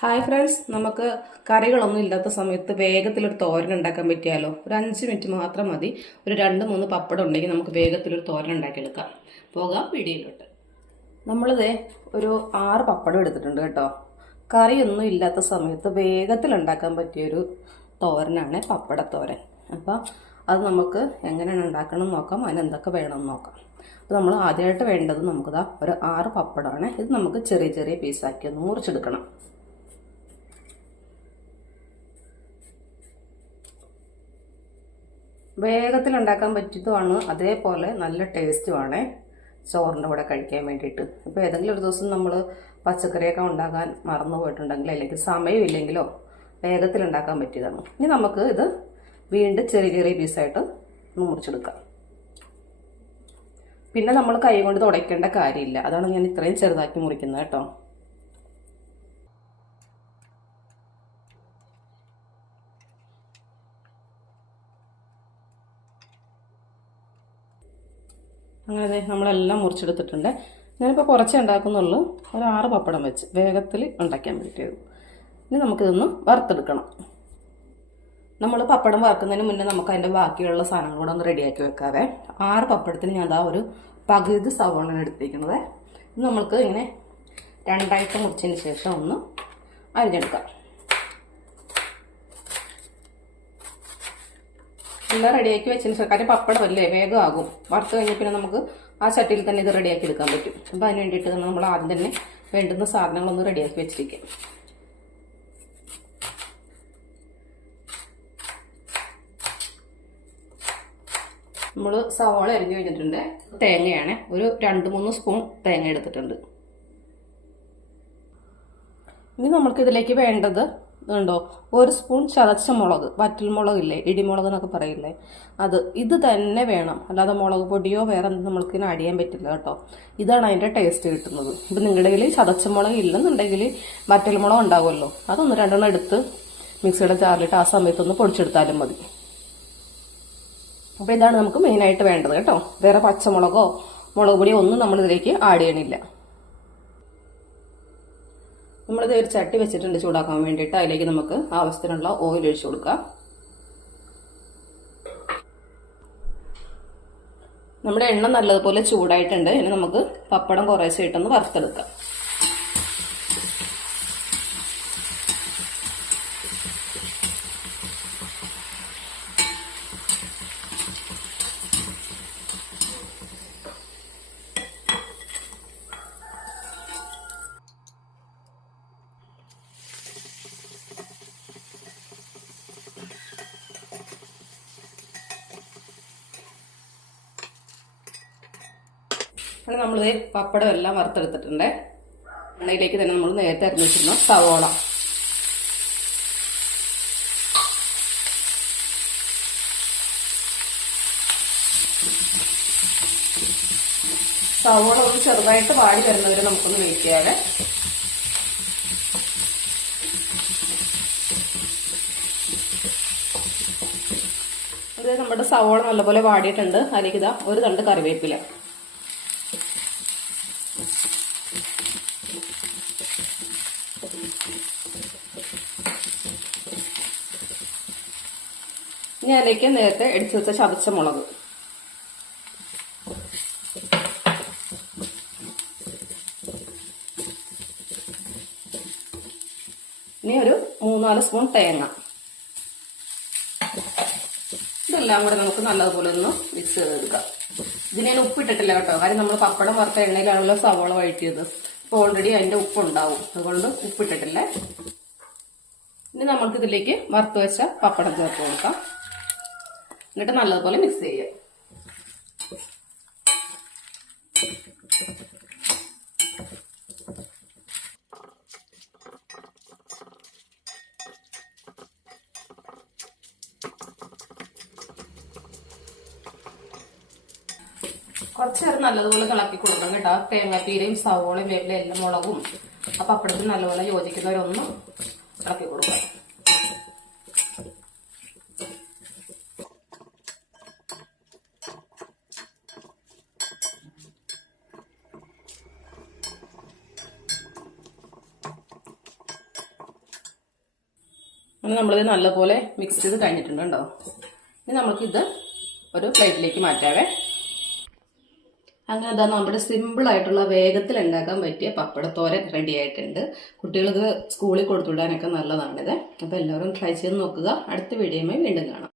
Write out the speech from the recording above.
Hi friends നമുക്ക് കറികളൊന്നും ഇല്ലാത്ത സമയത്ത് വേഗത്തിലൊരു തോരൻ ഉണ്ടാക്കാൻ പറ്റിയാലോ? ഒരു അഞ്ച് മിനിറ്റ് മാത്രം മതി. ഒരു രണ്ട് മൂന്ന് പപ്പടം ഉണ്ടെങ്കിൽ നമുക്ക് വേഗത്തിലൊരു തോരൻ ഉണ്ടാക്കിയെടുക്കാം. പോകാം വീഡിയോയിലോട്ട്. നമ്മളിത് ഒരു ആറ് പപ്പടം എടുത്തിട്ടുണ്ട് കേട്ടോ. കറിയൊന്നും ഇല്ലാത്ത സമയത്ത് വേഗത്തിൽ ഉണ്ടാക്കാൻ പറ്റിയൊരു തോരനാണ് പപ്പടത്തോരൻ. അപ്പം അത് നമുക്ക് എങ്ങനെയാണ് ഉണ്ടാക്കണം നോക്കാം. അതിനെന്തൊക്കെ വേണമെന്ന് നോക്കാം. അപ്പോൾ നമ്മൾ ആദ്യമായിട്ട് വേണ്ടത് നമുക്കിതാ ഒരു ആറ് പപ്പടമാണ്. ഇത് നമുക്ക് ചെറിയ ചെറിയ പീസാക്കി ഒന്ന് മുറിച്ചെടുക്കണം. വേഗത്തിൽ ഉണ്ടാക്കാൻ പറ്റിയതുമാണ്. അതേപോലെ നല്ല ടേസ്റ്റുമാണ്. ചോറിന്റെ കൂടെ കഴിക്കാൻ വേണ്ടിയിട്ട്. ഇപ്പോൾ ഏതെങ്കിലും ഒരു ദിവസം നമ്മൾ പച്ചക്കറിയൊക്കെ ഉണ്ടാക്കാൻ മറന്നു പോയിട്ടുണ്ടെങ്കിൽ അല്ലെങ്കിൽ സമയമില്ലെങ്കിലോ വേഗത്തിൽ ഉണ്ടാക്കാൻ പറ്റിയതാണ്. ഇനി നമുക്ക് ഇത് വീണ്ടും ചെറിയ ചെറിയ പീസായിട്ട് മുറിച്ചെടുക്കാം. പിന്നെ നമ്മൾ കൈ കൊണ്ട് തുടയ്ക്കേണ്ട കാര്യമില്ല. അതാണ് ഞാൻ ഇത്രയും ചെറുതാക്കി മുറിക്കുന്നത് കേട്ടോ. അങ്ങനെ നമ്മളെല്ലാം മുറിച്ചെടുത്തിട്ടുണ്ട്. ഞാനിപ്പോൾ കുറച്ചേ ഉണ്ടാക്കുന്നുള്ളൂ. ഒരു ആറ് പപ്പടം വെച്ച് വേഗത്തിൽ ഉണ്ടാക്കാൻ പറ്റിയത് ഇനി നമുക്കിതൊന്ന് വറുത്തെടുക്കണം. നമ്മൾ പപ്പടം വറുക്കുന്നതിന് മുന്നേ നമുക്ക് അതിന്റെ ബാക്കിയുള്ള സാധനങ്ങൾ കൂടെ ഒന്ന് റെഡിയാക്കി വെക്കാതെ ആറ് പപ്പടത്തിന് ഞാൻ അതാ ഒരു പകുതി സവോളാണ് എടുത്തിരിക്കുന്നത് ഇത് നമ്മൾക്ക് ഇങ്ങനെ രണ്ടായിട്ട് മുറിച്ചതിന് ശേഷം ഒന്ന് അരിഞ്ഞെടുക്കാം. എല്ലാം റെഡിയാക്കി വെച്ചതിന് ശേഷം കാര്യം പപ്പടം അല്ലേ വേഗം ആകും. വറുത്ത് കഴിഞ്ഞാൽ പിന്നെ നമുക്ക് ആ ചട്ടിയിൽ തന്നെ ഇത് റെഡിയാക്കി എടുക്കാൻ പറ്റും. അപ്പം അതിന് വേണ്ടിയിട്ട് നമ്മൾ ആദ്യം തന്നെ വേണ്ടുന്ന സാധനങ്ങളൊന്ന് റെഡിയാക്കി വെച്ചിരിക്കും. നമ്മൾ സവാള അരിഞ്ഞു കഴിഞ്ഞിട്ടുണ്ട്. തേങ്ങയാണ്. ഒരു രണ്ട് മൂന്ന് സ്പൂൺ തേങ്ങ എടുത്തിട്ടുണ്ട്. ഇനി നമുക്ക് ഇതിലേക്ക് വേണ്ടത് ഉണ്ടോ ഒരു സ്പൂൺ ചതച്ച മുളക് വറ്റൽ മുളകില്ലേ ഇടിമുളക് എന്നൊക്കെ പറയില്ലേ? അത് ഇത് തന്നെ വേണം. അല്ലാതെ മുളക് പൊടിയോ വേറെ എന്തും നമ്മൾക്ക് ഇതിന് അടിയാൻ പറ്റില്ല കേട്ടോ. ഇതാണ് അതിന്റെ ടേസ്റ്റ് കിട്ടുന്നത്. ഇപ്പം നിങ്ങളുടെ കയ്യിൽ ചതച്ച മുളക് ഇല്ലെന്നുണ്ടെങ്കിൽ വറ്റൽ മുളക് ഉണ്ടാവുമല്ലോ. അതൊന്ന് രണ്ടെണ്ണം എടുത്ത് മിക്സിയുടെ ജാറിലിട്ട് ആ സമയത്തൊന്ന് പൊടിച്ചെടുത്താലും മതി. അപ്പോൾ ഇതാണ് നമുക്ക് മെയിനായിട്ട് വേണ്ടത് കേട്ടോ. വേറെ പച്ചമുളകോ മുളക് പൊടിയോ ഒന്നും നമ്മളിതിലേക്ക് ആഡ് ചെയ്യണില്ല. നമ്മളിത് ഒരു ചട്ടി വെച്ചിട്ടുണ്ട് ചൂടാക്കാൻ വേണ്ടിയിട്ട്. അതിലേക്ക് നമുക്ക് ആവശ്യത്തിനുള്ള ഓയിൽ ഒഴിച്ചു കൊടുക്കാം. നമ്മുടെ എണ്ണ നല്ലതുപോലെ ചൂടായിട്ടുണ്ട്. ഇനി നമുക്ക് പപ്പടം കുറേശ്ശെ ഇട്ടൊന്ന് വറുത്തെടുക്കാം. അങ്ങനെ നമ്മൾ പപ്പടം എല്ലാം വറുത്തെടുത്തിട്ടുണ്ട്. എണ്ണയിലേക്ക് തന്നെ നമ്മൾ നേരത്തെ അരിഞ്ഞു സവോള. സവോള ഒന്ന് ചെറുതായിട്ട് വാടി വരുന്നവരെ നമുക്കൊന്ന് വെയിറ്റ് നമ്മുടെ സവോള നല്ലപോലെ വാടിയിട്ടുണ്ട്. അതിലേക്ക് ഇതാ ഒരു തണ്ട് കറിവേപ്പില. ഇനി അതിലേക്ക് നേരത്തെ എടുത്തു വെച്ച ചതച്ച മുളക്. ഇനി ഒരു മൂന്നാൽ സ്പൂൺ തേങ്ങ. ഇതെല്ലാം കൂടെ നമുക്ക് നല്ലതുപോലെ ഒന്ന് മിക്സ് ചെയ്തെടുക്കാം. ഇതിന് ഞാൻ ഉപ്പിട്ടിട്ടില്ല കേട്ടോ. കാര്യം നമ്മൾ പപ്പടം വറുത്ത എണ്ണയിലാണല്ലോ സവോള വഴറ്റിയത്. അപ്പോൾ ഓൾറെഡി അതിന്റെ ഉപ്പുണ്ടാവും അതുകൊണ്ട് ഉപ്പിട്ടിട്ടില്ലേ ഇനി നമുക്ക് ഇതിലേക്ക് വറുത്ത് വെച്ച പപ്പടം ചേർത്ത് കൊടുക്കാം. എന്നിട്ട് നല്ലതുപോലെ മിക്സ് ചെയ്യുക. കുറച്ച് നേരം നല്ലതുപോലെ തിളക്കി കൊടുക്കണം കേട്ടോ. തേങ്ങാപ്പീരയും സവോളയും വേപ്പില എല്ലാം മുളകും ആ പപ്പടത്തിൽ നല്ലപോലെ യോജിക്കുന്നവരൊന്നും ഇളക്കി കൊടുക്കാം അങ്ങനെ നമ്മളിത് നല്ലപോലെ മിക്സ് ചെയ്ത് കഴിഞ്ഞിട്ടുണ്ട് ഇനി നമുക്കിത് ഒരു പ്ലേറ്റിലേക്ക് മാറ്റാവേ. അങ്ങനെ അതാ നമ്മുടെ സിമ്പിൾ ആയിട്ടുള്ള വേഗത്തിൽ ഉണ്ടാക്കാൻ പറ്റിയ പപ്പടത്തോരൻ റെഡി ആയിട്ടുണ്ട്. കുട്ടികൾക്ക് സ്കൂളിൽ കൊടുത്തുവിടാനൊക്കെ നല്ലതാണിത്. അപ്പോൾ എല്ലാവരും ട്രൈ ചെയ്ത് നോക്കുക. അടുത്ത വീഡിയോയുമായി വീണ്ടും കാണാം.